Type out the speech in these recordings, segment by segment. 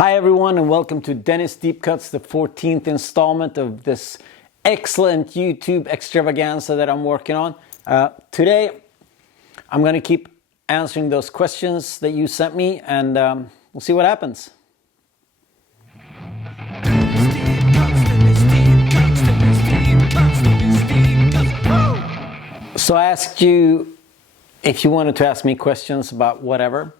Hi everyone, and welcome to Dennis Deep Cuts, the 14th installment of this excellent YouTube extravaganza that I'm working on. Today, I'm going to keep answering those questions that you sent me, and we'll see what happens. So I asked you if you wanted to ask me questions about whatever,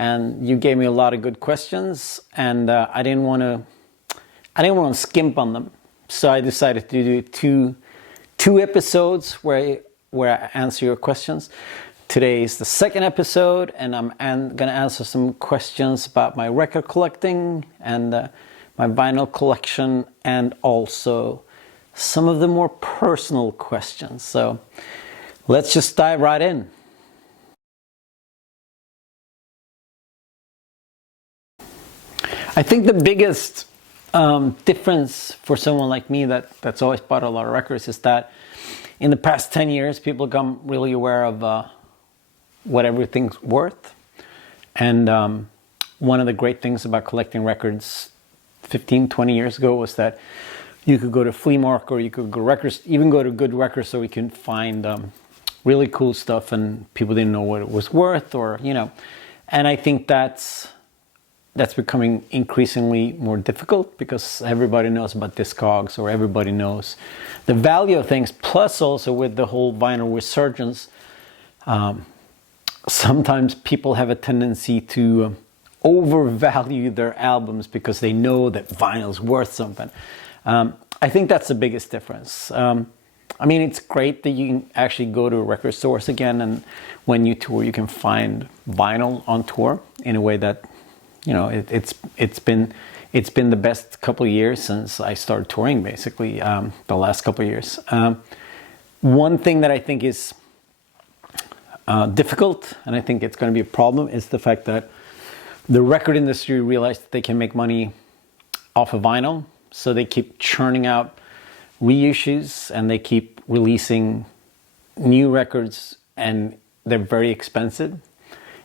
and you gave me a lot of good questions, and I didn't want to skimp on them, so I decided to do two episodes where I answer your questions. Today is the second episode, and I'm going to answer some questions about my record collecting and my vinyl collection, and also some of the more personal questions. So let's just dive right in. I think the biggest difference for someone like me that's always bought a lot of records is that in the past 10 years, people become really aware of what everything's worth. And one of the great things about collecting records 15, 20 years ago was that you could go to flea market, or you could go even go to good records, so we can find really cool stuff, and people didn't know what it was worth, or and I think that's becoming increasingly more difficult because everybody knows about Discogs, or everybody knows the value of things. Plus, also with the whole vinyl resurgence, sometimes people have a tendency to overvalue their albums because they know that vinyl's worth something. I think that's the biggest difference. I mean, it's great that you can actually go to record stores again, and when you tour, you can find vinyl on tour in a way that it's been the best couple of years since I started touring, basically, the last couple of years. One thing that I think is difficult, and I think it's going to be a problem, is the fact that the record industry realized that they can make money off of vinyl, so they keep churning out reissues, and they keep releasing new records, and they're very expensive.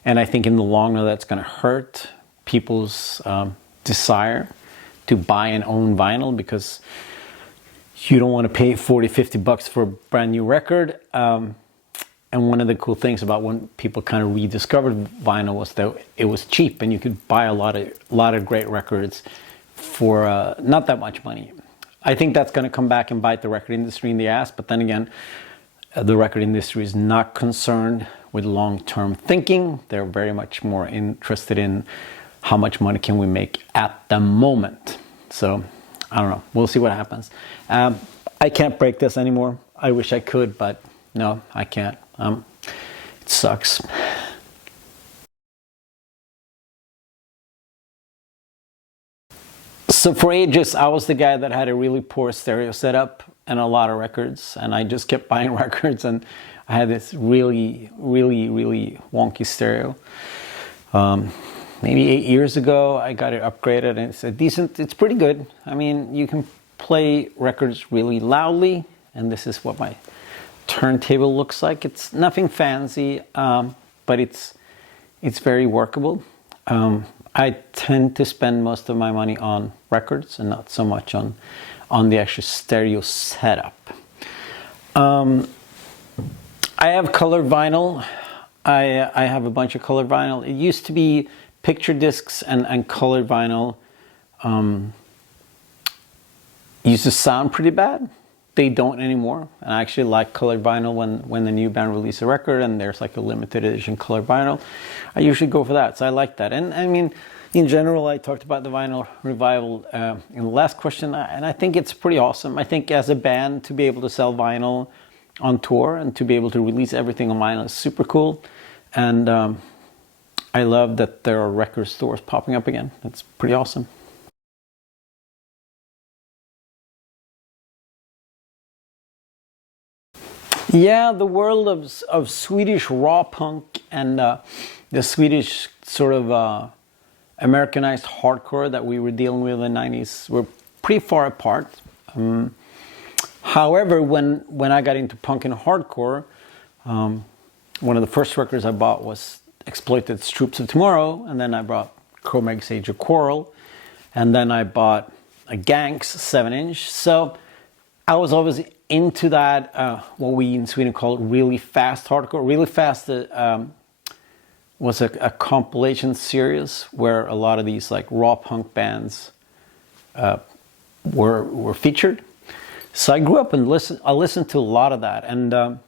And I think in the long run, that's going to hurt people's desire to buy and own vinyl, because you don't want to pay 40, 50 bucks for a brand new record. And one of the cool things about when people kind of rediscovered vinyl was that it was cheap, and you could buy a lot of great records for not that much money. I think that's going to come back and bite the record industry in the ass, but then again, the record industry is not concerned with long-term thinking. They're very much more interested in how much money can we make at the moment. So, I don't know. We'll see what happens. I can't break this anymore. I wish I could, but no, I can't. It sucks. So for ages, I was the guy that had a really poor stereo setup and a lot of records, and I just kept buying records, and I had this really, really, really wonky stereo. Maybe 8 years ago, I got it upgraded, and it's pretty good. I mean, you can play records really loudly, and this is what my turntable looks like. It's nothing fancy, but it's very workable. I tend to spend most of my money on records and not so much on the actual stereo setup. I have colored vinyl. I have a bunch of colored vinyl. It used to be picture discs and colored vinyl used to sound pretty bad. They don't anymore. And I actually like colored vinyl when the new band releases a record and there's like a limited edition colored vinyl. I usually go for that, so I like that. And I mean, in general, I talked about the vinyl revival in the last question, and I think it's pretty awesome. I think as a band, to be able to sell vinyl on tour and to be able to release everything on vinyl is super cool. And I love that there are record stores popping up again. That's pretty awesome. Yeah, the world of Swedish Raw Punk and the Swedish sort of Americanized hardcore that we were dealing with in the 90s were pretty far apart. However, when I got into punk and hardcore, one of the first records I bought was Exploited's Troops of Tomorrow, and then I bought Cro-Mags Age of Quarrel, and then I bought a Ganks 7-inch. So I was always into that, what we in Sweden call really fast hardcore. Really fast was a compilation series where a lot of these like raw punk bands were featured. So I grew up and I listened to a lot of that, and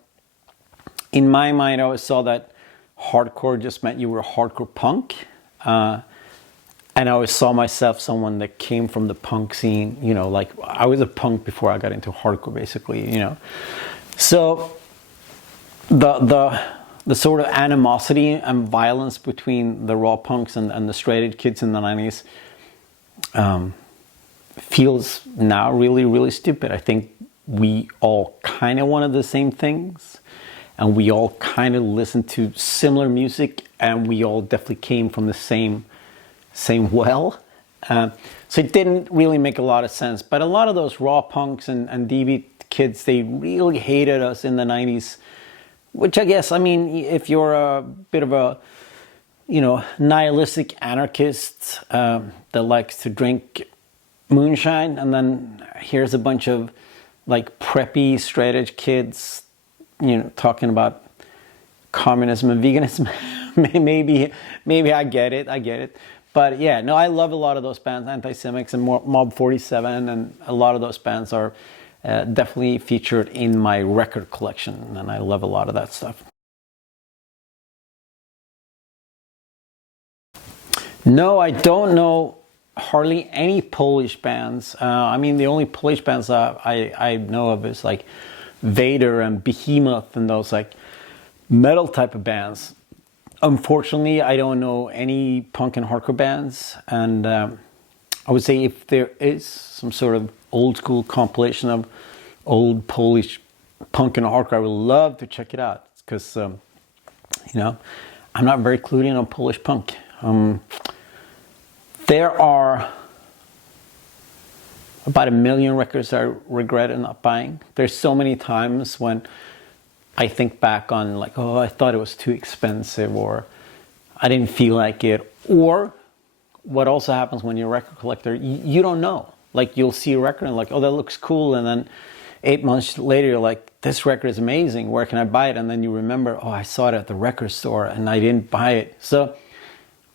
in my mind I always saw that hardcore just meant you were a hardcore punk, and I always saw myself someone that came from the punk scene, you know, like I was a punk before I got into hardcore, basically, you know. So the sort of animosity and violence between the raw punks and the straight edge kids in the 90s feels now really, really stupid. I think we all kind of wanted the same things, and we all kind of listened to similar music, and we all definitely came from the same well. So it didn't really make a lot of sense. But a lot of those raw punks and DB kids, they really hated us in the 90s, which I guess, I mean, if you're a bit of a, you know, nihilistic anarchist that likes to drink moonshine, and then here's a bunch of like preppy straight edge kids, you know, talking about communism and veganism, maybe I get it. But yeah, no, I love a lot of those bands, Anti-Semics and Mob 47, and a lot of those bands are definitely featured in my record collection, and I love a lot of that stuff. No, I don't know hardly any Polish bands. I mean, the only Polish bands I know of is like Vader and Behemoth and those like metal type of bands. Unfortunately, I don't know any punk and hardcore bands, and I would say if there is some sort of old school compilation of old Polish punk and hardcore, I would love to check it out, because you know, I'm not very clued in on Polish punk. There are about 1 million records I regret not buying. There's so many times when I think back on like, oh, I thought it was too expensive, or I didn't feel like it. Or what also happens when you're a record collector, you don't know. Like, you'll see a record and like, oh, that looks cool. And then 8 months later, you're like, this record is amazing. Where can I buy it? And then you remember, oh, I saw it at the record store and I didn't buy it. So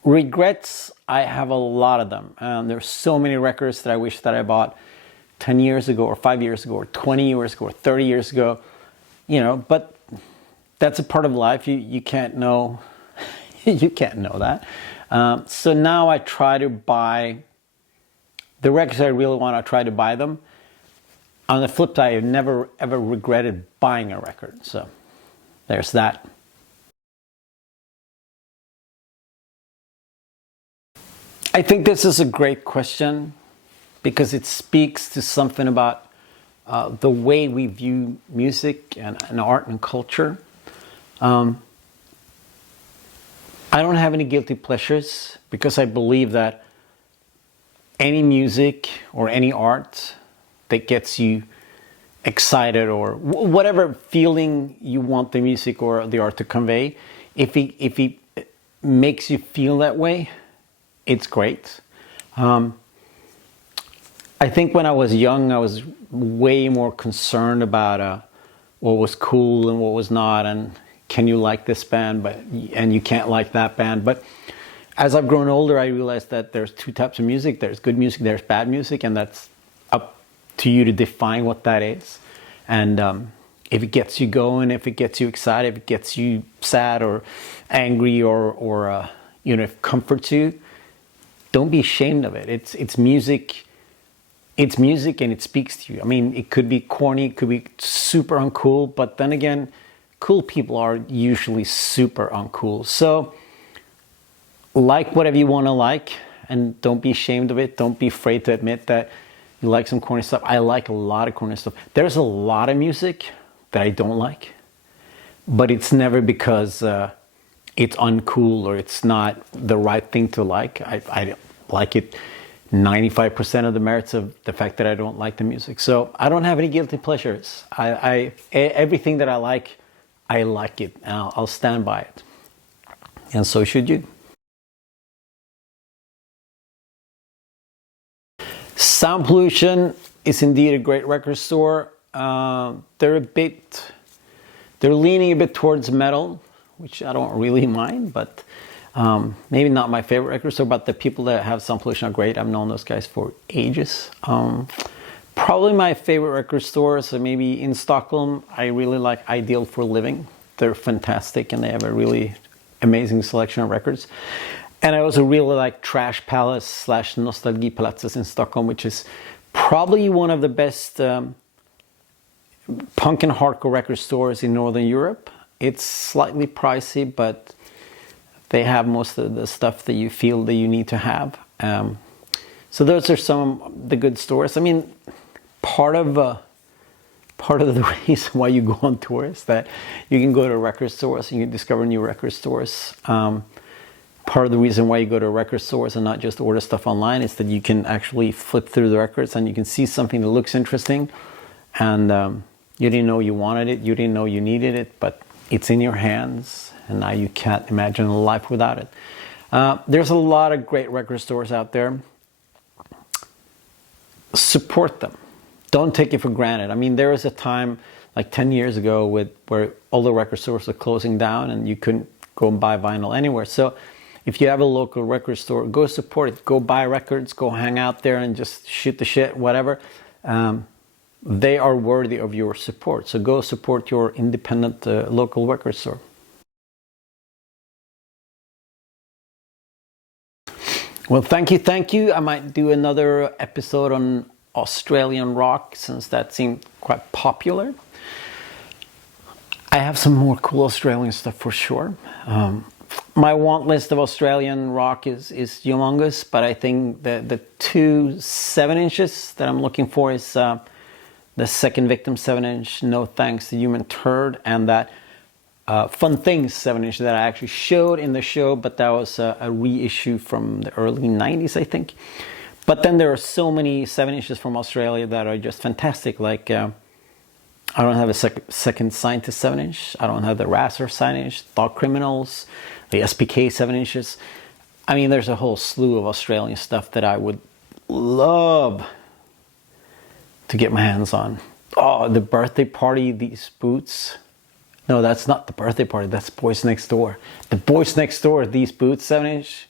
regrets, I have a lot of them. There's so many records that I wish that I bought 10 years ago or 5 years ago or 20 years ago or 30 years ago. You know, but that's a part of life. You can't know, you can't know that. So now I try to buy the records I really want. I try to buy them. On the flip side, I've never ever regretted buying a record. So there's that. I think this is a great question because it speaks to something about the way we view music and art and culture. I don't have any guilty pleasures because I believe that any music or any art that gets you excited, or whatever feeling you want the music or the art to convey, if it makes you feel that way, it's great. I think when I was young, I was way more concerned about what was cool and what was not, and can you like this band, and you can't like that band. But as I've grown older, I realized that there's two types of music. There's good music, there's bad music, and that's up to you to define what that is. And if it gets you going, if it gets you excited, if it gets you sad or angry, or you know, if it comforts you, don't be ashamed of it. It's music. It's music and it speaks to you. I mean, it could be corny, it could be super uncool, but then again, cool people are usually super uncool. So like whatever you want to like, and don't be ashamed of it. Don't be afraid to admit that you like some corny stuff. I like a lot of corny stuff. There's a lot of music that I don't like, but it's never because it's uncool or it's not the right thing to like. I like it 95% of the merits of the fact that I don't like the music. So I don't have any guilty pleasures. Everything that I like it, and I'll stand by it. And so should you. Sound Pollution is indeed a great record store. They're leaning a bit towards metal, which I don't really mind, but maybe not my favorite record store, but the people that have Sound Pollution are great. I've known those guys for ages. Probably my favorite record store, so maybe in Stockholm, I really like Ideal for Living. They're fantastic and they have a really amazing selection of records. And I also really like Trash Palace / Nostalgipalatset in Stockholm, which is probably one of the best punk and hardcore record stores in Northern Europe. It's slightly pricey, but they have most of the stuff that you feel that you need to have. So those are some of the good stores. I mean, part of the reason why you go on tour is that you can go to record stores and you can discover new record stores. Part of the reason why you go to record stores and not just order stuff online is that you can actually flip through the records and you can see something that looks interesting, and you didn't know you wanted it, you didn't know you needed it, but it's in your hands and now you can't imagine a life without it. There's a lot of great record stores out there. Support them. Don't take it for granted. I mean, there was a time like 10 years ago where all the record stores were closing down and you couldn't go and buy vinyl anywhere. So if you have a local record store, go support it. Go buy records, go hang out there and just shoot the shit, whatever. They are worthy of your support. So go support your independent local record store. Well, thank you. I might do another episode on Australian rock, since that seemed quite popular. I have some more cool Australian stuff for sure. My want list of Australian rock is humongous, but I think the two 7-inches that I'm looking for is the Second Victim 7-inch, No Thanks to Human Turd, and that Fun Things 7-inch that I actually showed in the show, but that was a reissue from the early 90s, I think. But then there are so many 7-inches from Australia that are just fantastic. Like, I don't have a Second Scientist 7-inch. I don't have the Razor 7-inch, Thought Criminals, the SPK 7-inches. I mean, there's a whole slew of Australian stuff that I would love to get my hands on. Oh, the Birthday Party, these boots. No, that's not the Birthday Party. That's Boys Next Door. The Boys Next Door, these boots, 7-inch.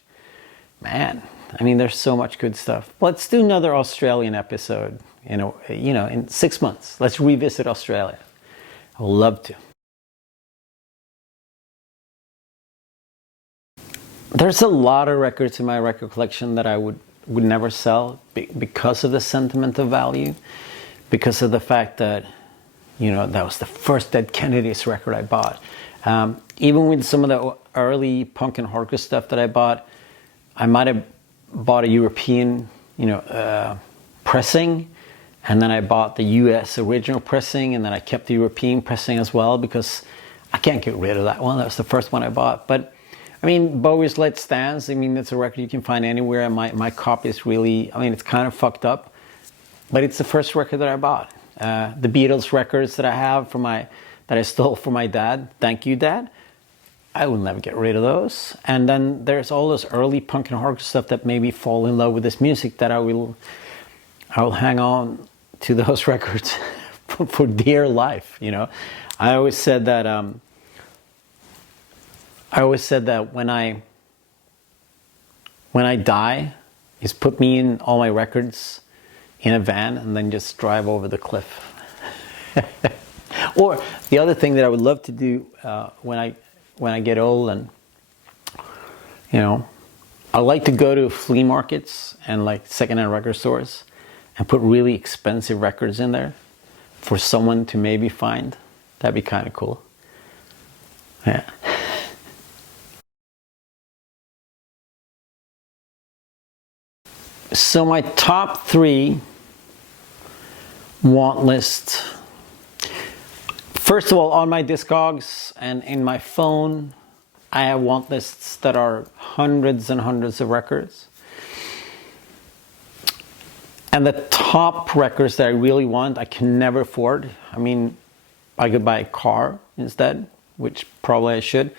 Man, I mean, there's so much good stuff. Let's do another Australian episode. In 6 months. Let's revisit Australia. I would love to. There's a lot of records in my record collection that I would never sell because of the sentimental value, because of the fact that, that was the first Dead Kennedys record I bought. Even with some of the early punk and hardcore stuff that I bought, I might have bought a European, pressing, and then I bought the US original pressing, and then I kept the European pressing as well because I can't get rid of that one. That was the first one I bought. But I mean, Bowie's Let's Dance, I mean, it's a record you can find anywhere. My copy is really, it's kind of fucked up, but it's the first record that I bought. The Beatles records that I have that I stole from my dad. Thank you, Dad. I will never get rid of those. And then there's all this early punk and hardcore stuff that made me fall in love with this music that I will hang on to those records for dear life. I always said that when I die, just put me in all my records in a van and then just drive over the cliff. Or the other thing that I would love to do when I get old, and I like to go to flea markets and like secondhand record stores and put really expensive records in there for someone to maybe find. That'd be kind of cool. Yeah. So my top 3 want list. First of all, on my Discogs and in my phone, I have want lists that are hundreds and hundreds of records. And the top records that I really want, I can never afford. I mean, I could buy a car instead, which probably I should.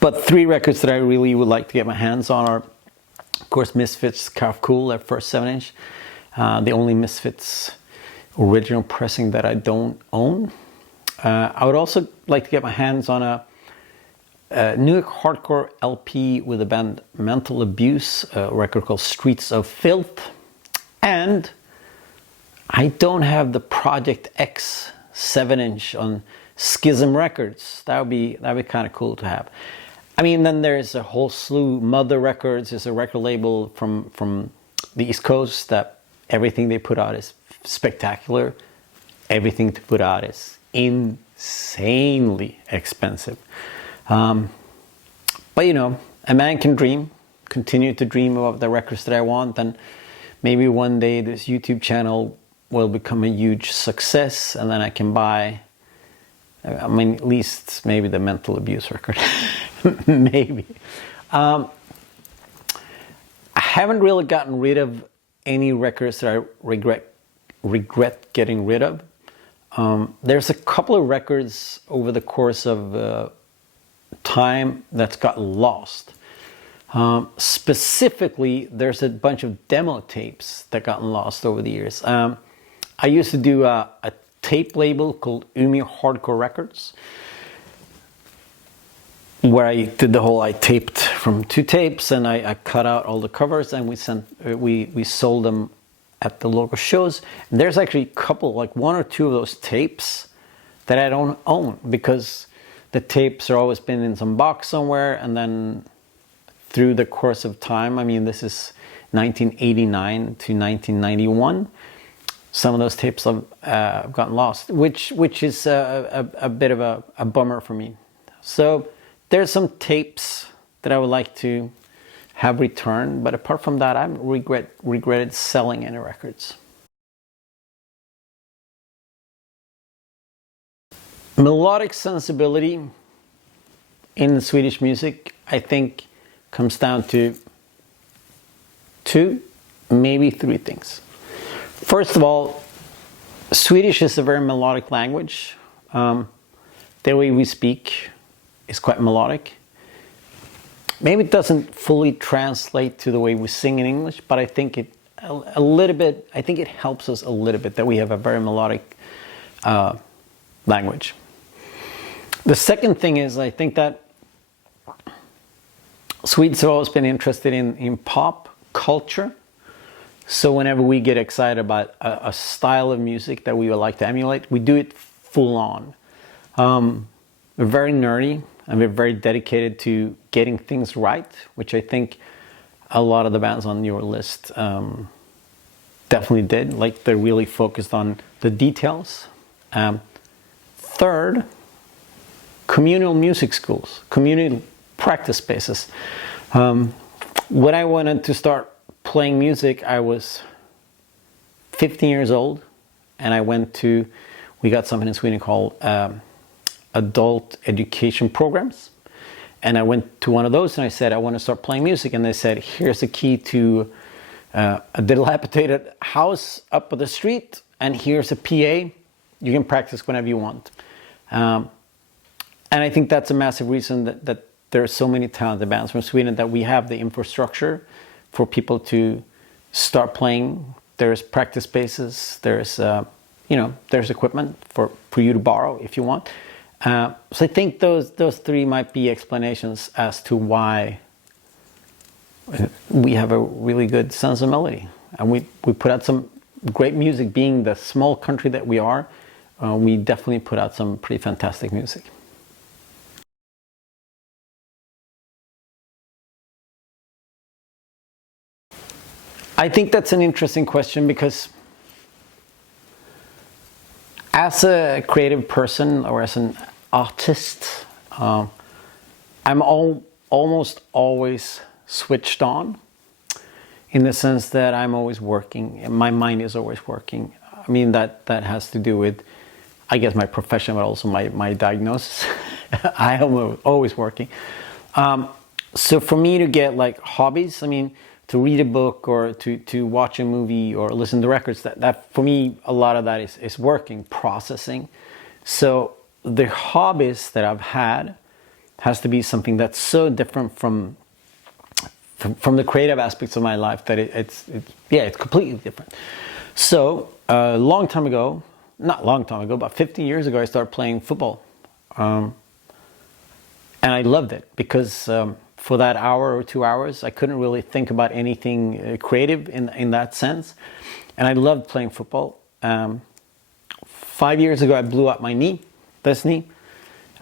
But 3 records that I really would like to get my hands on are Of course, Misfits Calf Cool, their first 7-inch. The only Misfits original pressing that I don't own. I would also like to get my hands on a New Hardcore LP with the band Mental Abuse, a record called Streets of Filth. And I don't have the Project X 7-inch on Schism Records. That'd be kind of cool to have. I mean, then there's a whole slew. Mother Records is a record label from the East Coast that everything they put out is spectacular. Everything to put out is insanely expensive. But you know, a man can dream, continue to dream about the records that I want, and maybe one day this YouTube channel will become a huge success, and then I can buy, I mean, at least maybe the Mental Abuse record. Maybe. I haven't really gotten rid of any records that I regret getting rid of. There's a couple of records over the course of time that's gotten lost. Specifically, there's a bunch of demo tapes that gotten lost over the years. I used to do a tape label called Swedish Hardcore Records, where I did the whole, I taped from 2 tapes and I cut out all the covers, and we sold them at the local shows. And there's actually a couple, like 1 or 2 of those tapes that I don't own, because the tapes are always been in some box somewhere, and then through the course of time, I mean, this is 1989 to 1991, some of those tapes have gotten lost, which is a bit of a bummer for me. So there's some tapes that I would like to have returned, but apart from that, I haven't regretted selling any records. Melodic sensibility in Swedish music, I think, comes down to 2, maybe 3 things. First of all, Swedish is a very melodic language. The way we speak is quite melodic. Maybe it doesn't fully translate to the way we sing in English, but I think it helps us a little bit that we have a very melodic language. The second thing is, I think that Swedes have always been interested in pop culture. So whenever we get excited about a style of music that we would like to emulate, we do it full on. We're very nerdy, and we're very dedicated to getting things right, which I think a lot of the bands on your list definitely did. Like, they're really focused on the details. Third, communal music schools, community practice spaces. When I wanted to start playing music, I was 15 years old, and we got something in Sweden called adult education programs. And I went to one of those and I said, I want to start playing music. And they said, here's the key to a dilapidated house up the street, and here's a PA. You can practice whenever you want. And I think that's a massive reason that there are so many talented bands from Sweden, that we have the infrastructure for people to start playing. There's practice spaces, there's equipment for you to borrow if you want. So I think those 3 might be explanations as to why we have a really good sense of melody, and we put out some great music. Being the small country that we are, we definitely put out some pretty fantastic music. I think that's an interesting question, because as a creative person or as an artist, I'm almost always switched on, in the sense that I'm always working, and my mind is always working. I mean, that has to do with, I guess, my profession, but also my diagnosis. I am always working. So for me to get like hobbies, I mean, to read a book or to watch a movie or listen to records, that for me, a lot of that is working, processing. So the hobbies that I've had has to be something that's so different from from the creative aspects of my life that it's completely different. So a long time ago, not long time ago, about 50 years ago, I started playing football. And I loved it because for that hour or 2 hours, I couldn't really think about anything creative in that sense. And I loved playing football. 5 years ago, I blew up my knee, this knee.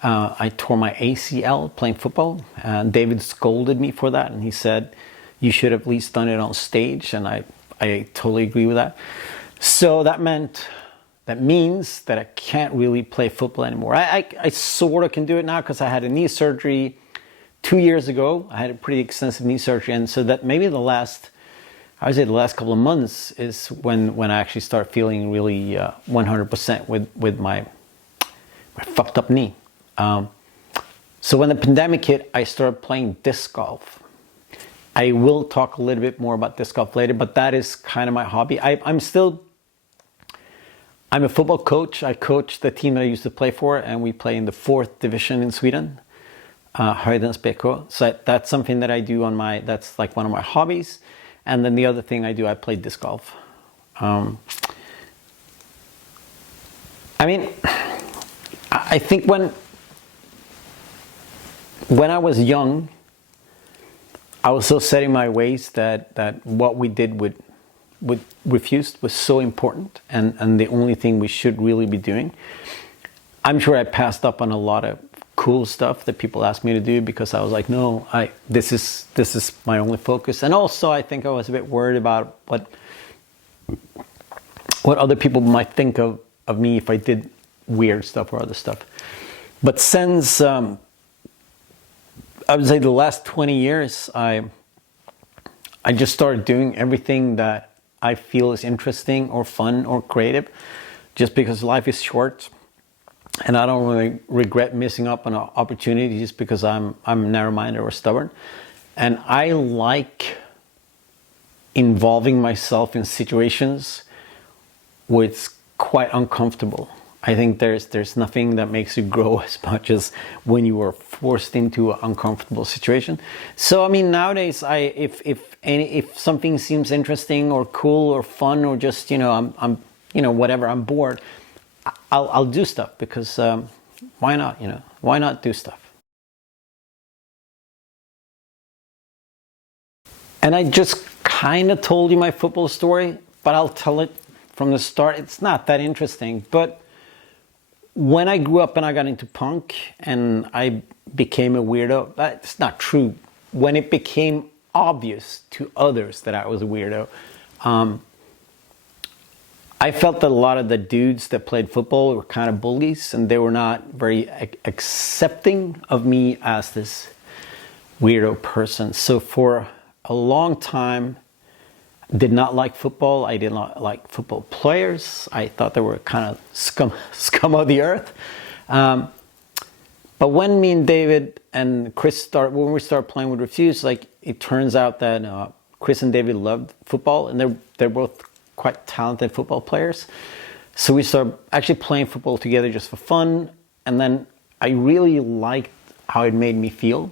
I tore my ACL playing football. David scolded me for that, and he said, you should have at least done it on stage, and I totally agree with that. So that means that I can't really play football anymore. I sort of can do it now because I had a knee surgery 2 years ago. I had a pretty extensive knee surgery, and so that maybe the last couple of months is when I actually start feeling really 100% with my fucked up knee. So when the pandemic hit, I started playing disc golf. I will talk a little bit more about disc golf later, but that is kind of my hobby. I'm a football coach. I coach the team that I used to play for, and we play in the 4th division in Sweden, Resurgence. So that's something that I do that's like one of my hobbies. And then the other thing I do, I play disc golf. I think when I was young, I was so set in my ways that what we did with Refused was so important and the only thing we should really be doing. I'm sure I passed up on a lot of cool stuff that people asked me to do because I was like, no, this is my only focus. And also I think I was a bit worried about what other people might think of me if I did weird stuff or other stuff. But since I would say the last 20 years, I just started doing everything that I feel is interesting or fun or creative, just because life is short, and I don't really regret missing up on an opportunity just because I'm narrow-minded or stubborn, and I like involving myself in situations where it's quite uncomfortable. I think there's nothing that makes you grow as much as when you are forced into an uncomfortable situation. So I mean, nowadays, if something seems interesting or cool or fun or just I'm whatever, I'm bored, I'll do stuff because why not? Why not do stuff? And I just kind of told you my football story, but I'll tell it from the start. It's not that interesting, but when I grew up and I got into punk and I became a weirdo, that's not true. When it became obvious to others that I was a weirdo, I felt that a lot of the dudes that played football were kind of bullies, and they were not very accepting of me as this weirdo person. So for a long time, did not like football. I did not like football players. I thought they were kind of scum of the earth. But when me and David and Chris when we started playing with Refused, it turns out that Chris and David loved football, and they're both quite talented football players. So we started actually playing football together just for fun, and then I really liked how it made me feel.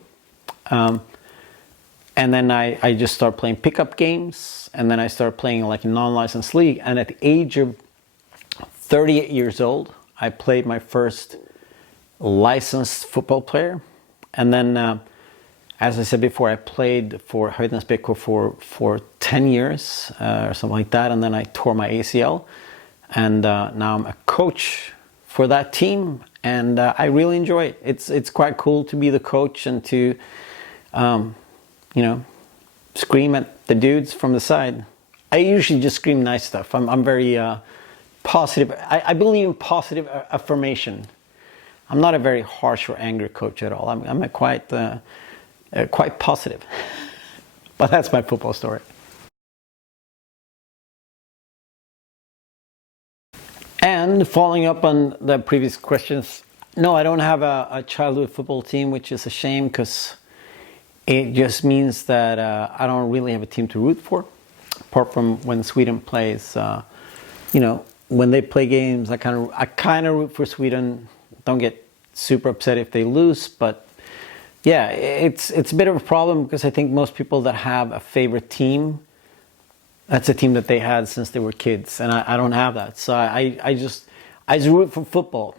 And then I just started playing pickup games, and then I started playing like a non-licensed league. And at the age of 38 years old, I played my first licensed football player. And then, as I said before, I played for Hobbies for 10 years or something like that. And then I tore my ACL. And now I'm a coach for that team, and I really enjoy it. It's quite cool to be the coach and to scream at the dudes from the side. I usually just scream nice stuff. I'm very positive. I believe in positive affirmation. I'm not a very harsh or angry coach at all. I'm a quite positive. But that's my football story. And following up on the previous questions, no, I don't have a childhood football team, which is a shame because it just means that I don't really have a team to root for, apart from when Sweden plays. When they play games, I kind of root for Sweden. Don't get super upset if they lose, but yeah, it's a bit of a problem because I think most people that have a favorite team, that's a team that they had since they were kids, and I don't have that. So I just root for football.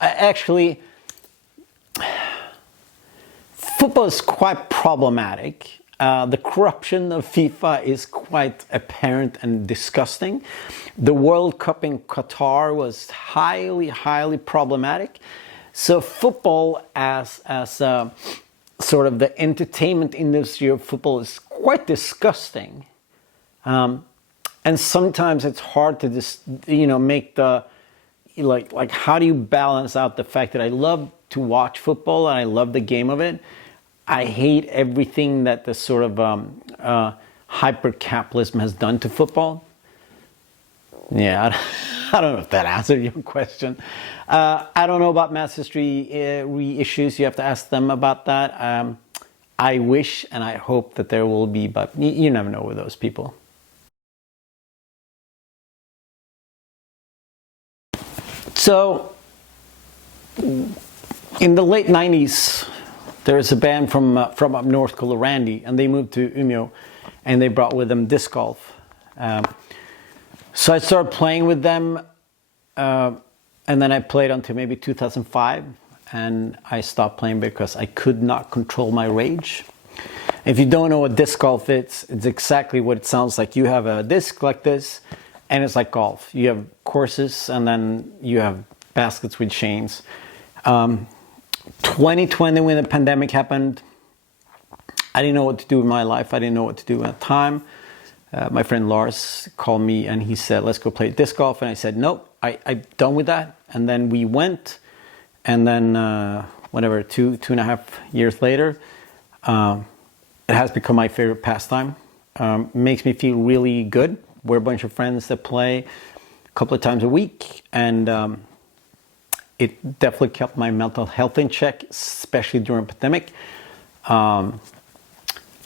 Actually, football is quite problematic. The corruption of FIFA is quite apparent and disgusting. The World Cup in Qatar was highly problematic. So football as sort of the entertainment industry of football is quite disgusting. And sometimes it's hard to just, make the, like how do you balance out the fact that I love to watch football and I love the game of it. I hate everything that the sort of hyper-capitalism has done to football. Yeah, I don't know if that answered your question. I don't know about mass history reissues. You have to ask them about that. I wish and I hope that there will be, but you never know with those people. So, in the late 90s, there was a band from up north called Randy, and they moved to Umeå, and they brought with them disc golf. So I started playing with them, and then I played until maybe 2005, and I stopped playing because I could not control my rage. If you don't know what disc golf is, it's exactly what it sounds like. You have a disc like this, and it's like golf. You have courses, and then you have baskets with chains. 2020, when the pandemic happened, I didn't know what to do with my life. I didn't know what to do at the time. My friend Lars called me and he said, let's go play disc golf. And I said, nope, I'm done with that. And then we went. And then, whatever, two and a half years later, it has become my favorite pastime. Makes me feel really good. We're a bunch of friends that play a couple of times a week. And it definitely kept my mental health in check, especially during the pandemic. I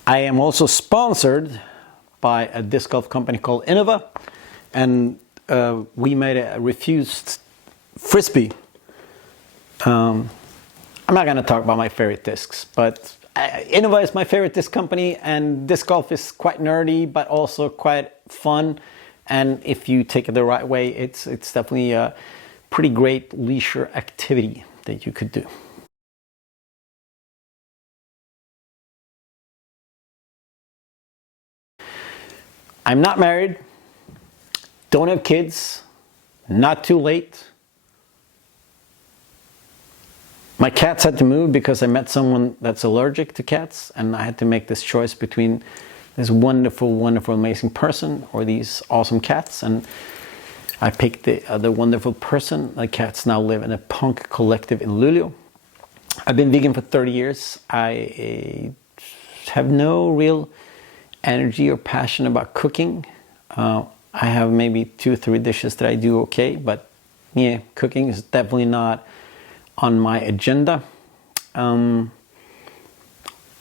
am also sponsored by a disc golf company called Innova, and we made a refused frisbee. I'm not going to talk about my favorite discs, but Innova is my favorite disc company, and disc golf is quite nerdy, but also quite fun. And if you take it the right way, it's definitely a pretty great leisure activity that you could do. I'm not married, don't have kids, not too late. My cats had to move because I met someone that's allergic to cats, and I had to make this choice between this wonderful, amazing person or these awesome cats, and I picked the wonderful person. The cats now live in a punk collective in Luleå. I've been vegan for 30 years. I have no real energy or passion about cooking. I have maybe 2 or 3 dishes that I do okay, but yeah, cooking is definitely not on my agenda. On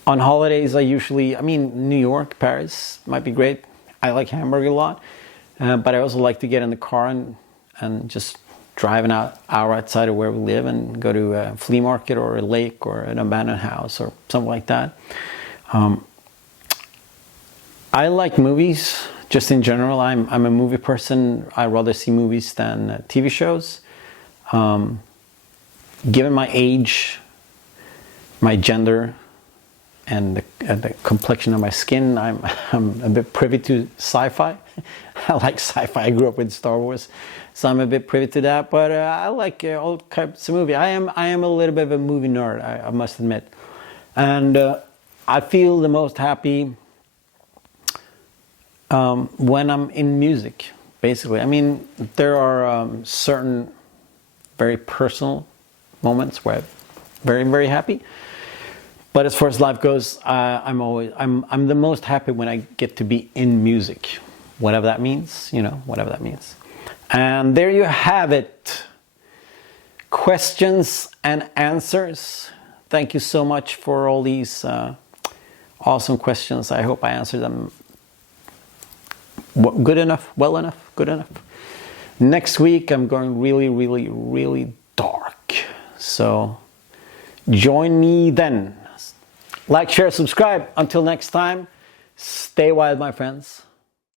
holidays, New York, Paris might be great. I like hamburger a lot, but I also like to get in the car and just drive an hour outside of where we live and go to a flea market or a lake or an abandoned house or something like that. I like movies, just in general. I'm a movie person. I rather see movies than TV shows. Given my age, my gender, and the complexion of my skin, I'm a bit privy to sci-fi. I like sci-fi. I grew up with Star Wars, so I'm a bit privy to that. But I like all types of movie. I am a little bit of a movie nerd, I must admit, and I feel the most happy when I'm in music. Basically, there are certain very personal moments where I'm very, very happy. But as far as life goes, I'm the most happy when I get to be in music, whatever that means, whatever that means. And there you have it. Questions and answers. Thank you so much for all these awesome questions. I hope I answered them good enough, well enough, good enough. Next week, I'm going really, really, really dark. So join me then. Like, share, subscribe. Until next time, stay wild, my friends.